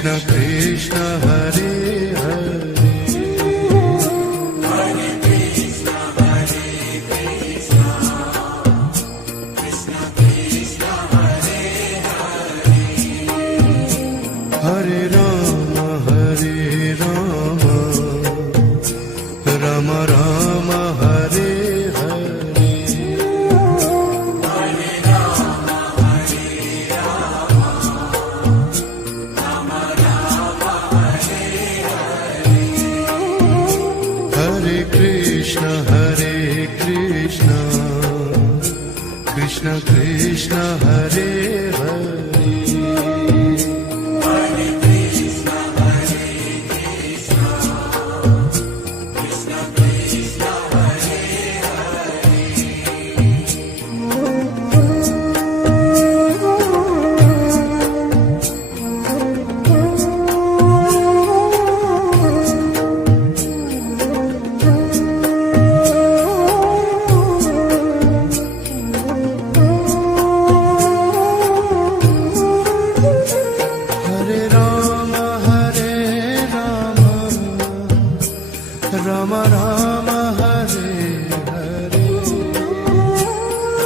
Krishna Krishna Hare Hare Hare Rama Hare Rama Rama Rama Hare Hare Hare Krishna Krishna Krishna Hare Hare Rama Rama Hare Hare Hare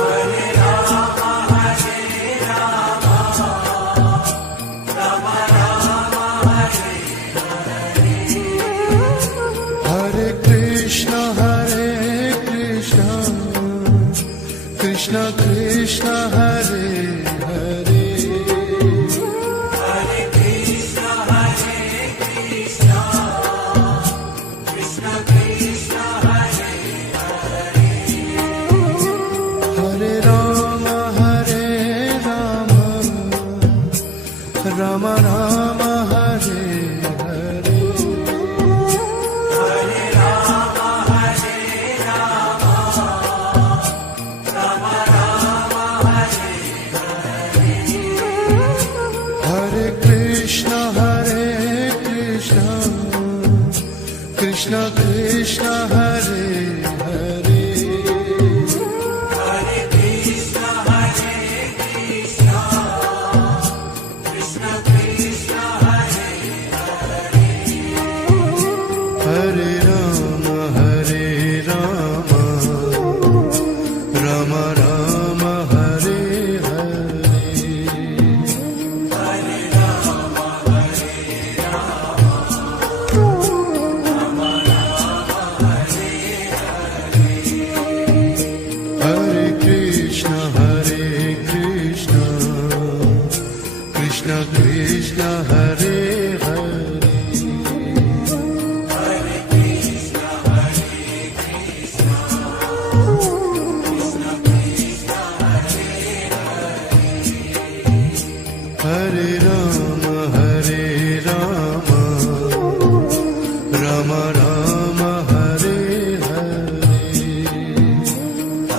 Rama Hare Rama Rama Rama Hare Hare Hare Krishna Krishna Krishna Hare Hare Rama Rama Hare Hare Hare Rama Hare Rama Rama Rama Hare Hare Hare Krishna Krishna Krishna Hare Hare Hare Krishna Hare Rama Hare Rama Rama Rama Hare Hare Hare Rama Hare Rama Rama Rama Hare Hare Hare Krishna Krishna Krishna Hare Hare Hare Rama Hare Rama Rama Rama Hare Hare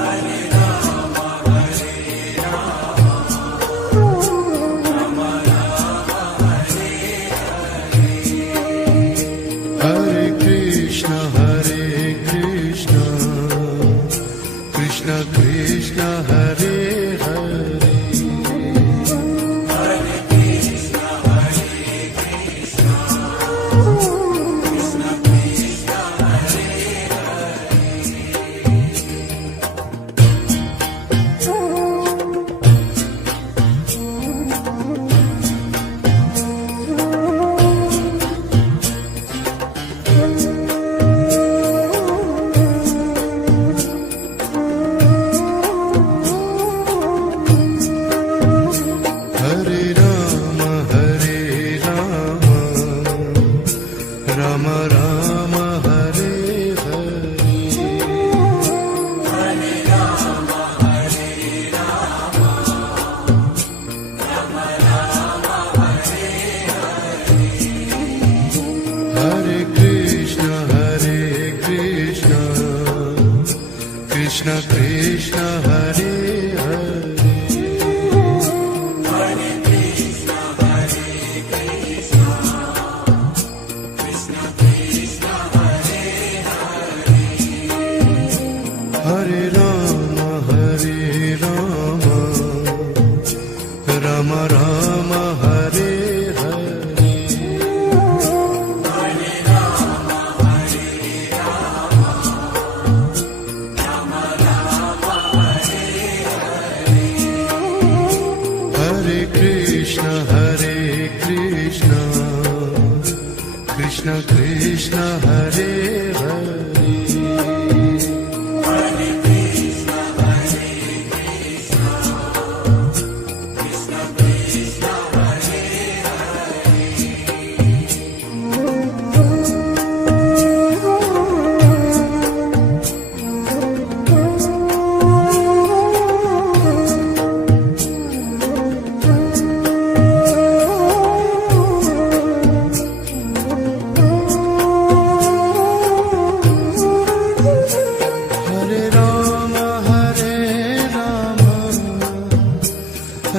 Hare Rama Hare Rama Rama Rama Hare Hare Hare Krishna Krishna Krishna Hare Hare Rama Rama Hare Hare Hare Rama Hare Rama Rama Rama Hare Hare Hare Krishna Krishna Krishna Hare Hare Hare Krishna Krishna Krishna Hare Hare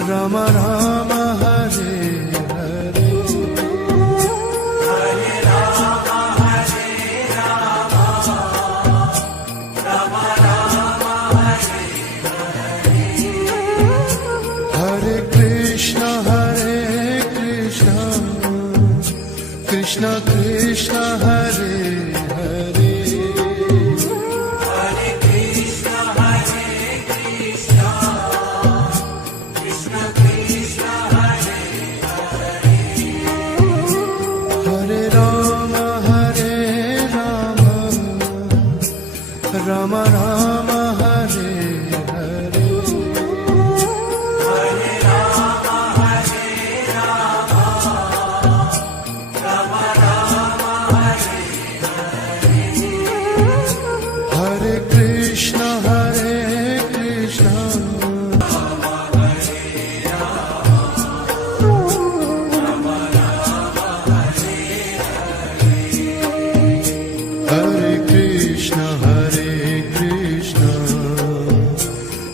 Rama Rama Hare Hare Hare Rama Hare Rama Rama Rama Hare Hare Hare Krishna Krishna Krishna Hare Hare Hare Krishna Hare Rama Hare Rama Rama Rama Hare Hare Hare Rama Hare Rama Rama Rama Hare Hare Hare Krishna Hare Krishna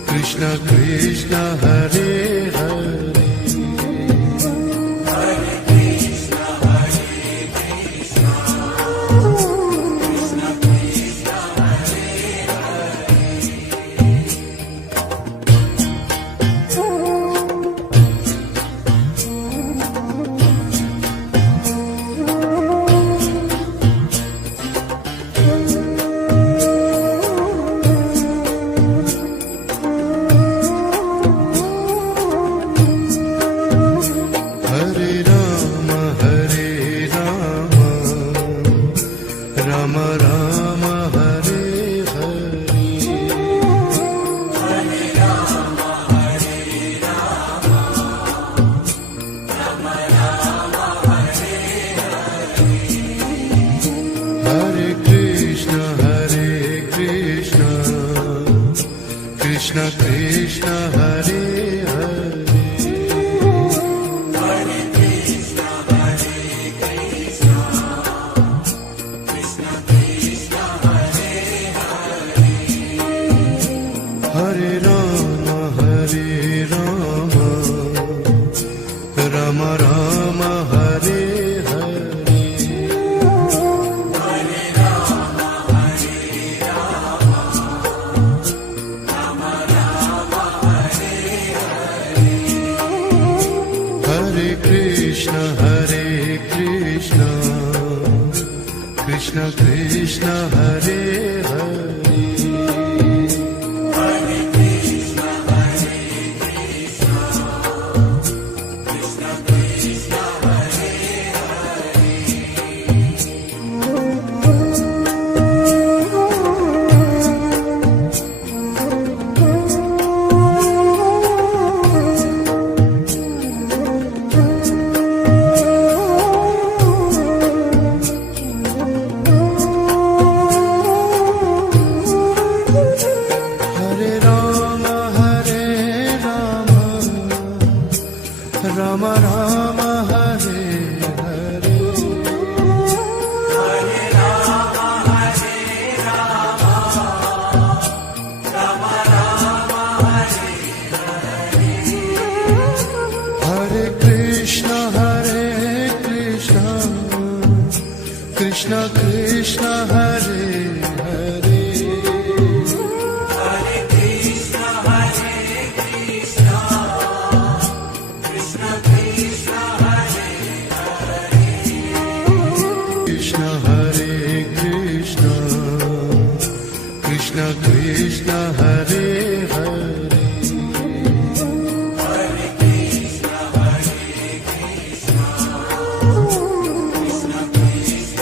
Krishna Krishna Hare Hare Hare Krishna Krishna Krishna Hare Rama Rama Hare Hare Hare Rama Hare Rama Rama Rama Hare Hare Hare Krishna Krishna Krishna Hare Hare Hare Krishna Hare Rama Hare Rama Rama Rama Hare Hare Hare Rama Hare Rama Rama Rama Hare Hare Hare Krishna Krishna Krishna Hare Hare Rama Rama Hare Hare Hare Rama Hare Rama Rama Rama Hare Hare Hare Krishna Krishna Krishna Hare Hare Hare Krishna Krishna Krishna Hare Hare Hare Krishna Krishna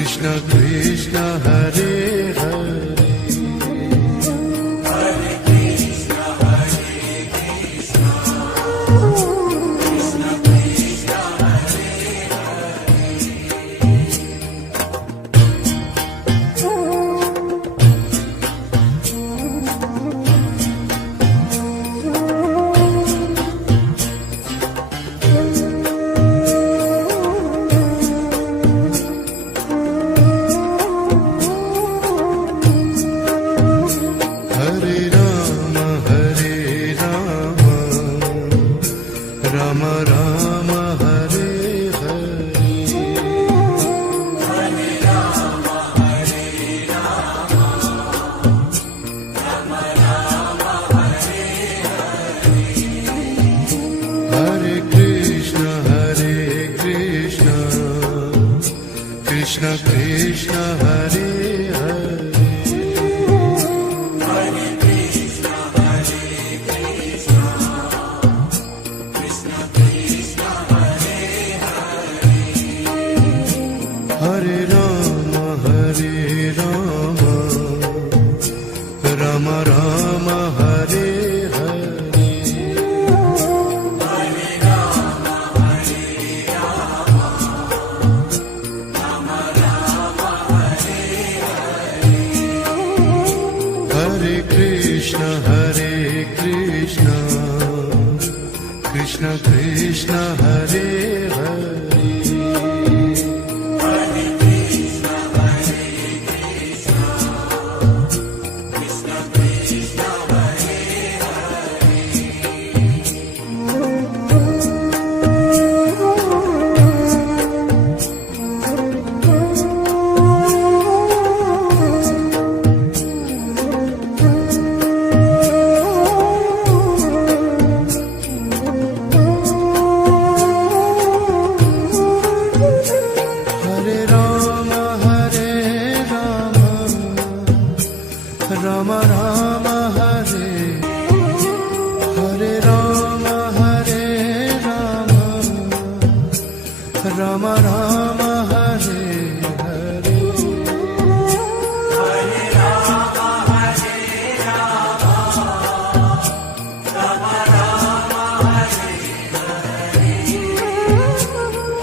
Krishna Krishna Hare Hare Krishna Krishna Hare Hare Hare Krishna Hare Krishna Krishna Krishna Hare Hare Hare Rama Hare Rama Rama Rama Hare Krishna Hare Krishna Krishna Krishna Hare Hare Hare Krishna Hare Krishna Krishna Krishna Hare Rama Rama Hare Hare Rama Hare Rama Rama Rama Hare Hare Hare Rama Hare Rama Rama Rama Hare Hare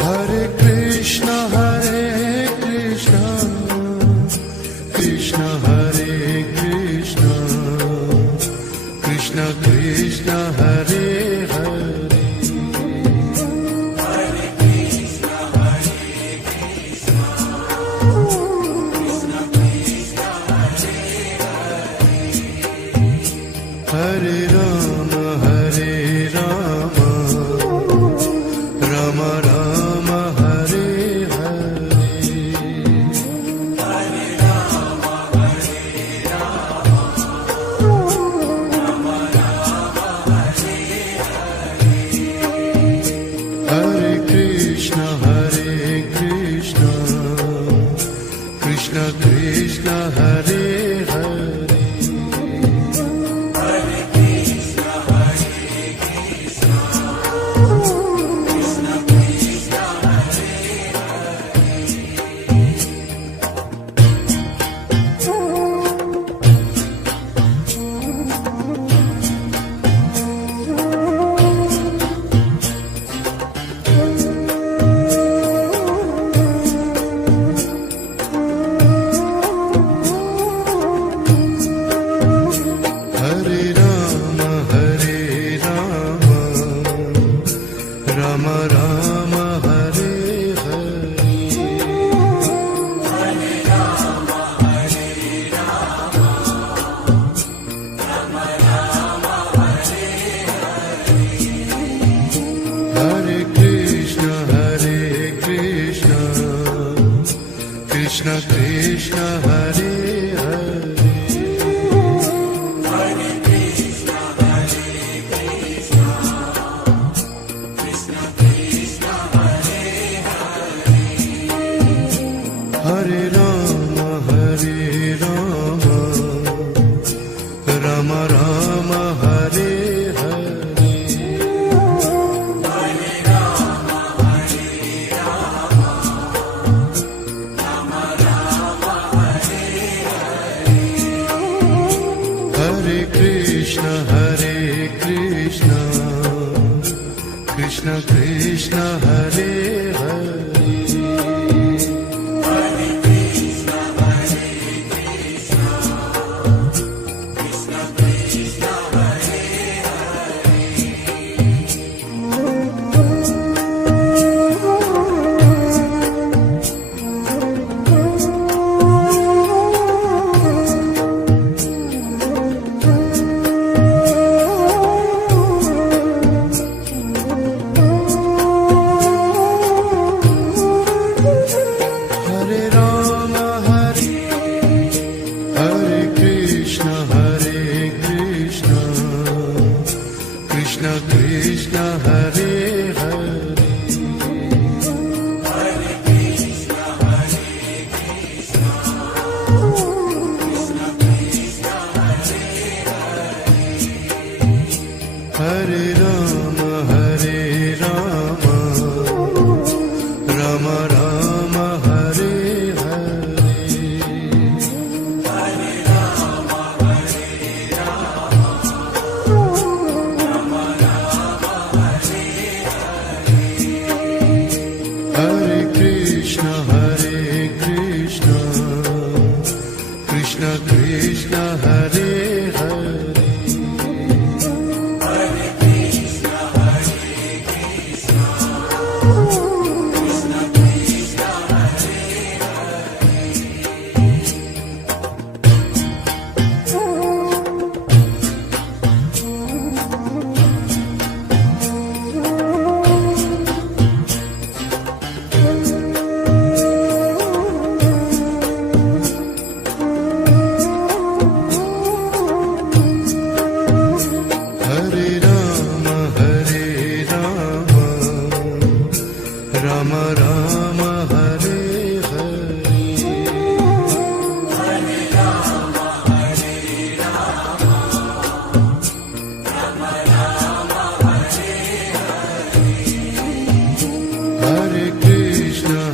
Hare Krishna Hare Krishna Krishna Hare Krishna Krishna Krishna Hare Hare Hare Krishna Hare Krishna Krishna Krishna Hare Hare Hare Rama Hare Rama Rama Rama Hare Hare Hare Krishna Hare Krishna Krishna Krishna Hare Hare Hare Krishna Hare Krishna Krishna Krishna Hare Hare Rama Hare Rama Rama Rama Hare Hare Hare Rama Hare Rama Rama Rama Hare Hare Krishna Hare Krishna Krishna Krishna Hare Hare Hare Krishna Hare Krishna Krishna Krishna Hare Hare Hare Rama Hare Rama Rama Rama Hare Hare Hare Rama Hare Rama Rama Krishna Krishna Hare Hare Krishna Krishna Hare Hare Hare Rama Hare Rama Rama Rama Hare Hare Hare Krishna Krishna Krishna Hare Hare Hare Rama Hare Rama Rama Rama Hare Hare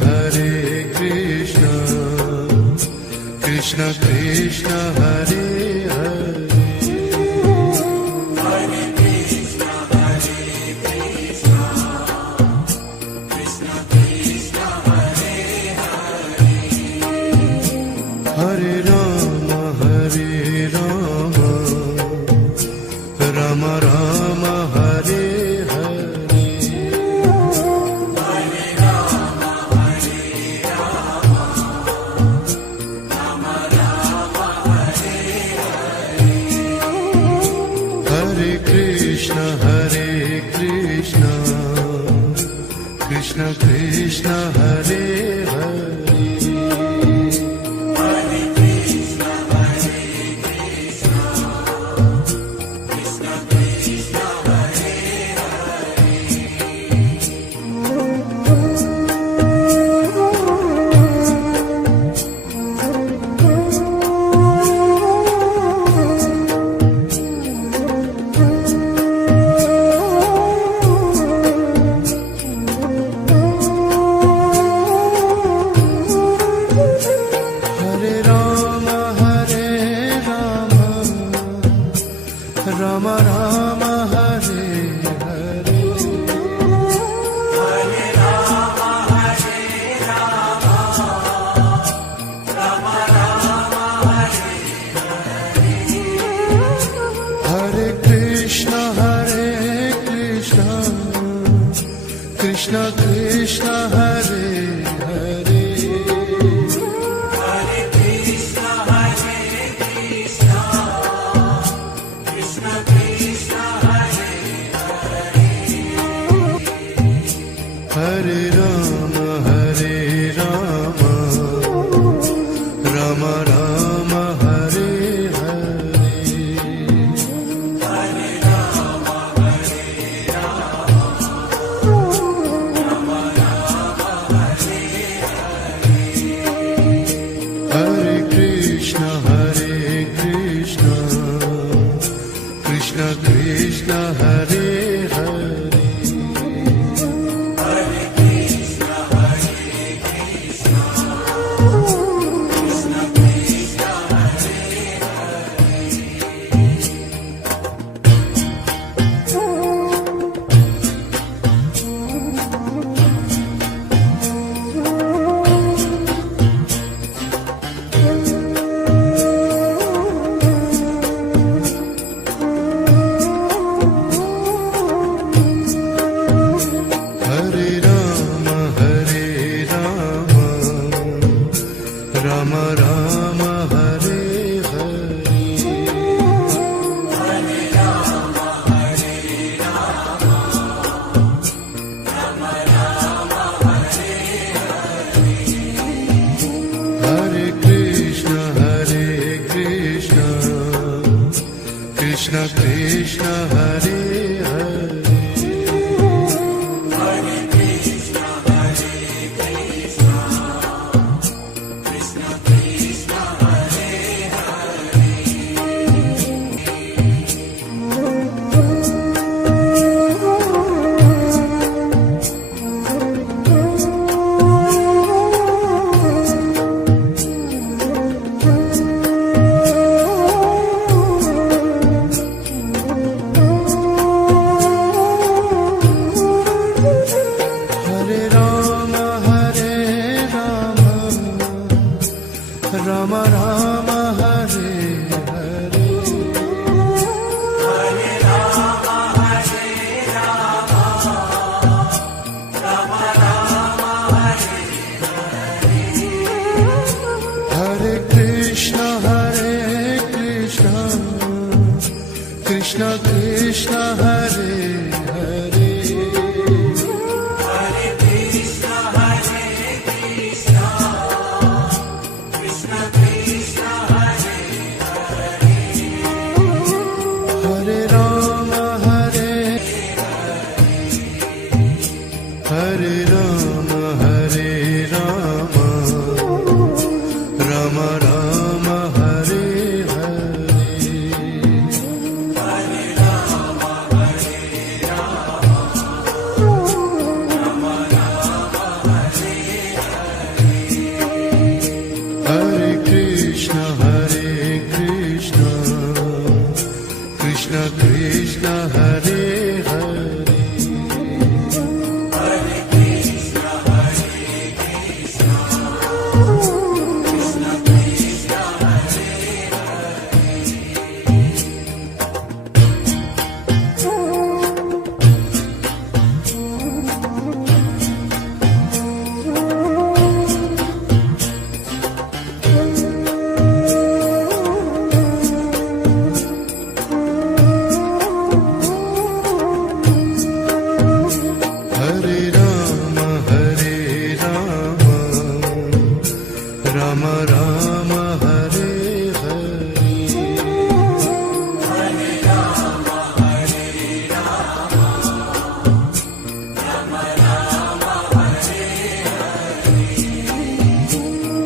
Hare Krishna Krishna Krishna Hare Hare Hare Rama Hare Rama Rama Rama Hare Hare Hare Krishna Krishna Krishna Hare Hare Hare Rama Hare Rama Rama Rama Hare Hare Hare Krishna Krishna Krishna Hare Hare Krishna Ram Hare Hare Hare Krishna Krishna Krishna Hare Hare Ram Ram Hare Hare Hare Krishna Krishna Krishna Hare Hare Hare Ram Ram Ram Hare Hare Hare Krishna Krishna Krishna Hare Hare Ram Ram Hare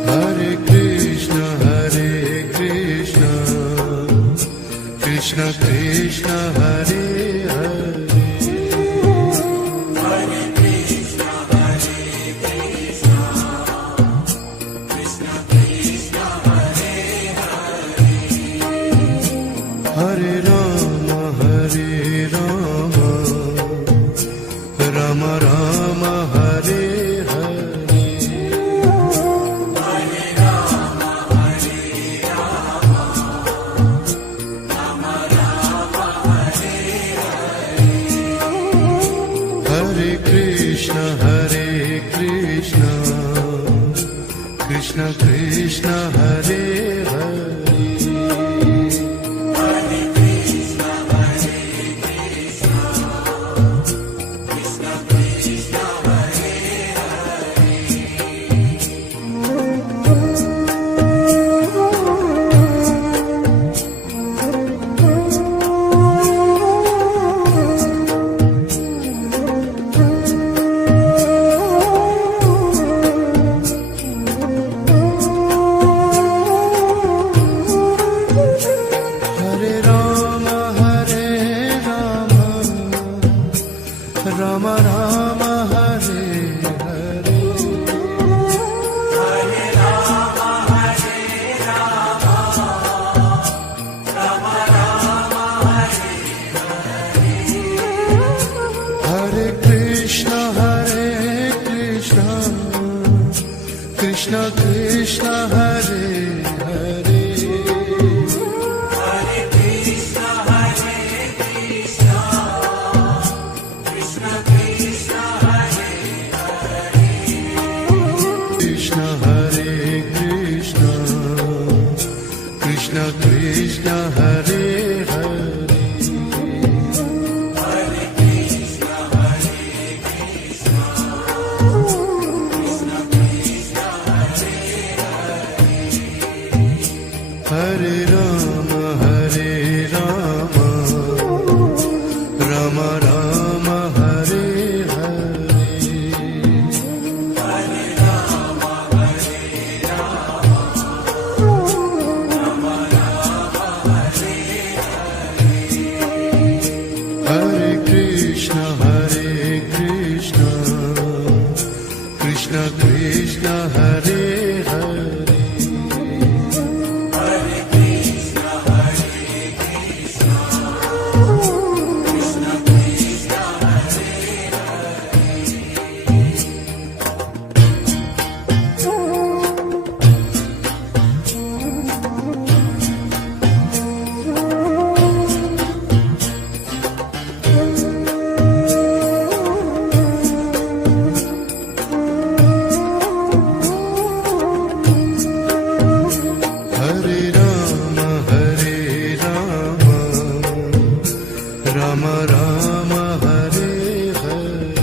Hare Hare Krishna Krishna Krishna Hare Hare Hare Ram Ram Ram Hare Hare Hare Krishna Krishna Hare Hare Hare Rama Hare Rama Rama Rama Hare Hare Hare Krishna Krishna Krishna Hare Hare Hare Rama Rama Rama Hare Hare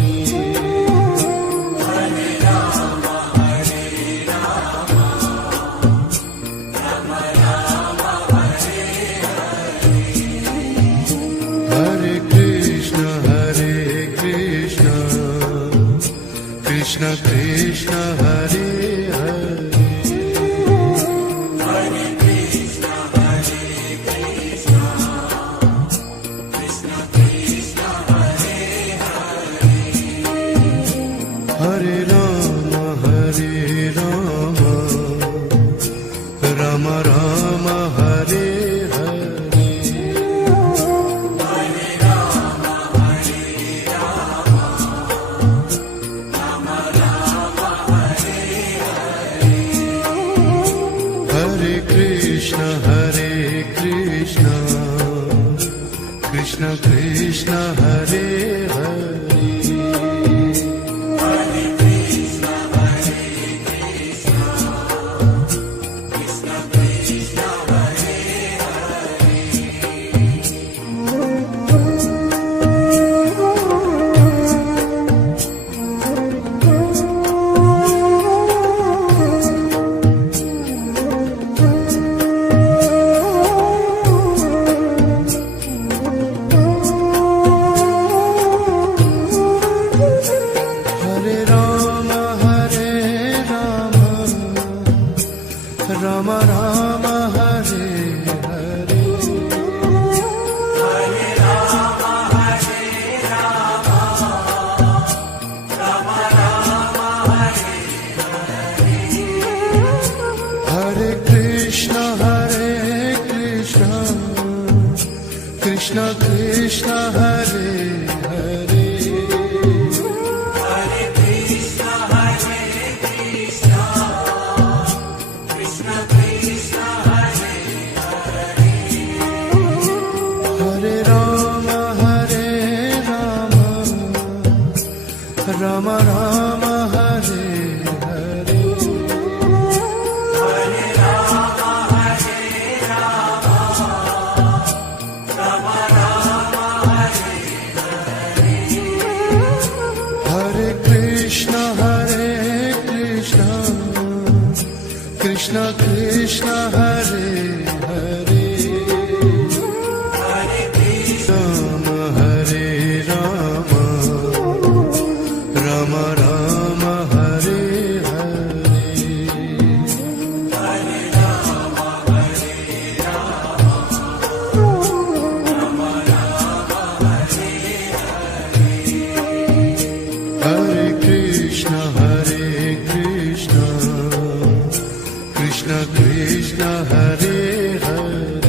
Hare Krishna Krishna Krishna Hare Hare Hare Rama Rama Rama Hare Hare Hare Krishna Krishna Krishna Hare Hare Hare Rama Rama Rama Hare Hare Hare Krishna Krishna Krishna Hare Hare Hare Rama Rama Rama Hare Hare Hare Krishna Krishna Krishna Hare Hare Rama Rama Rama Hare Hare Hare Krishna Krishna Krishna Hare Hare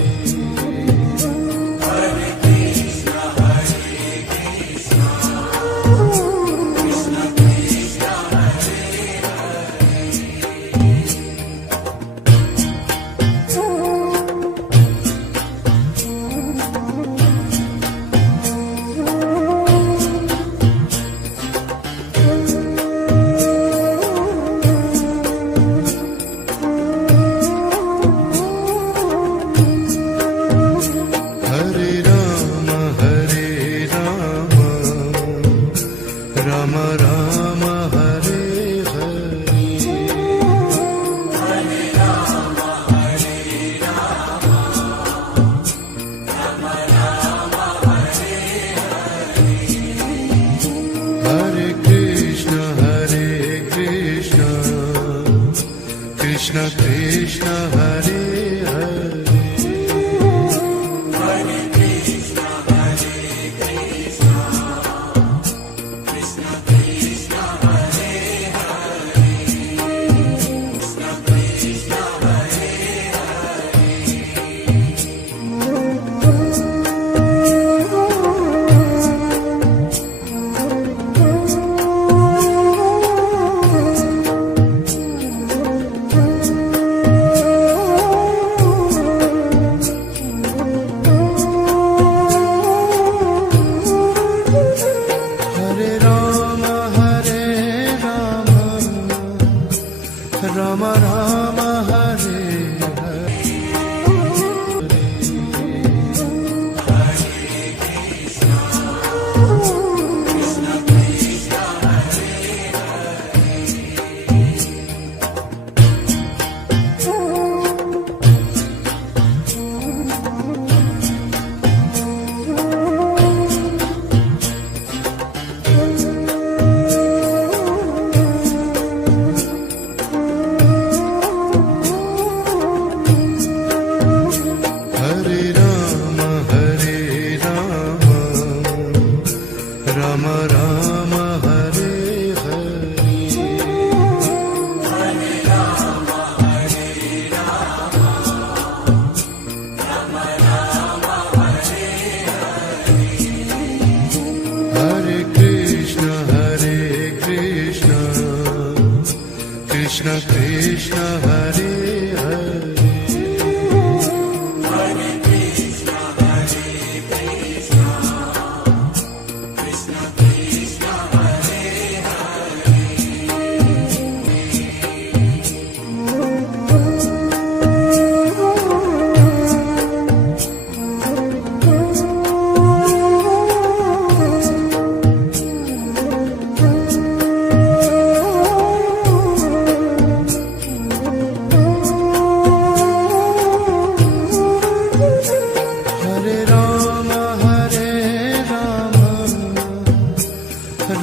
Krishna Krishna Hare Hare Rama Rama Hare Hare Rama Rama Hare Hare Hare Krishna Krishna Krishna Hare Hare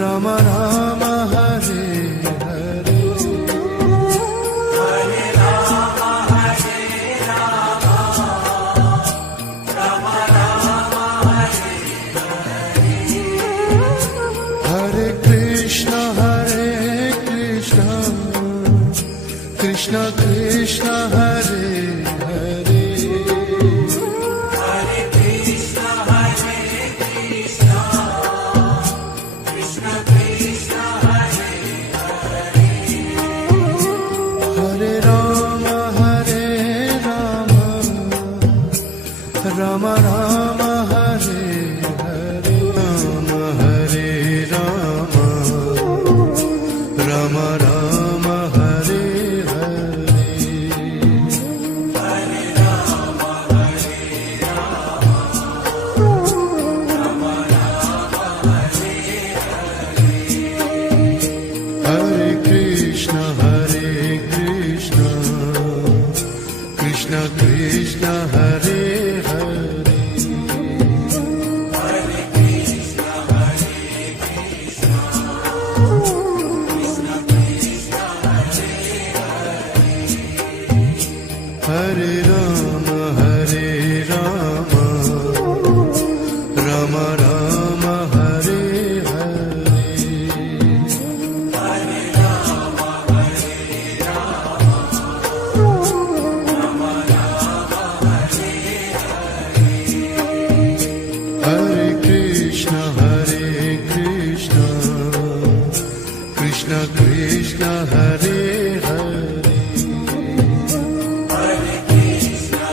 Rama Rama Hare Hare Hare Krishna Krishna Krishna Hare Hare Rama Rama Hare Hare Rama Hare Rama Rama Rama Hare Hare Hare Rama Hare Rama Rama Rama Hare Hare Hare Krishna Krishna Krishna Hare Hare. Hare Rama Rama Rama Hare Hare. Hare Rama Rama Rama Hare Hare. Hare Krishna Krishna Krishna Hare Hare. Hare Krishna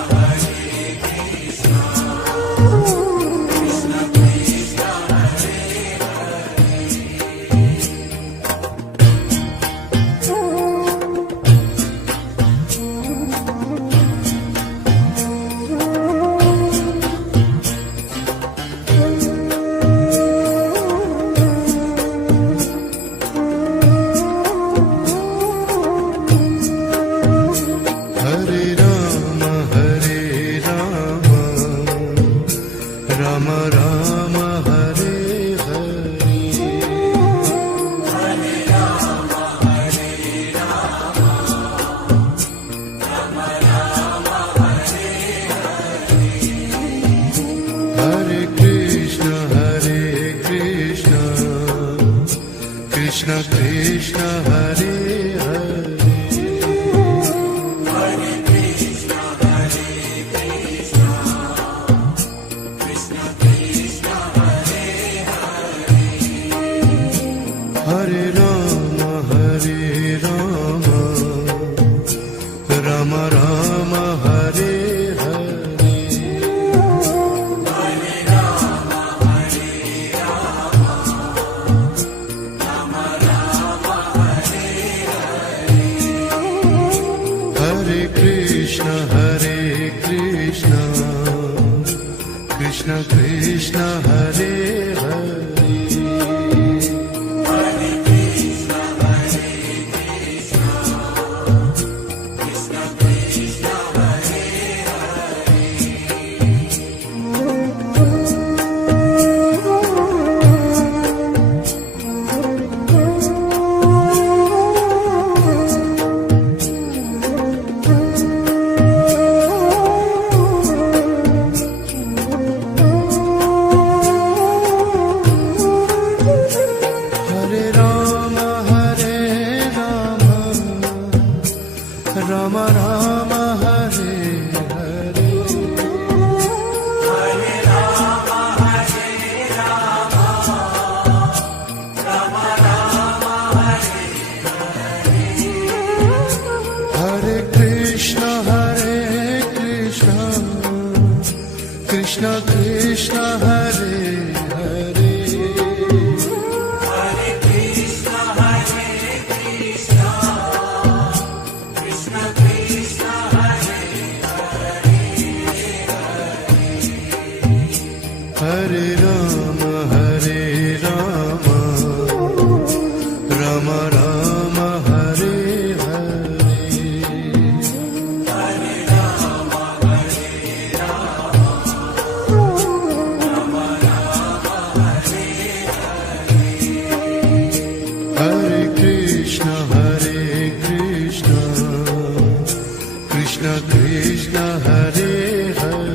Krishna Krishna Hare Hare Hare Rama Rama Rama Hare Hare Hare Krishna Krishna Krishna Hare Hare Rama Rama Hare Hare Hare Rama Rama Rama Hare Hare Hare Krishna Krishna Krishna Hare Hare Hare Krishna Hare Rama Rama Rama Hare Hare Hare Rama Rama Rama Hare Hare Hare Krishna Krishna Krishna Hare Hare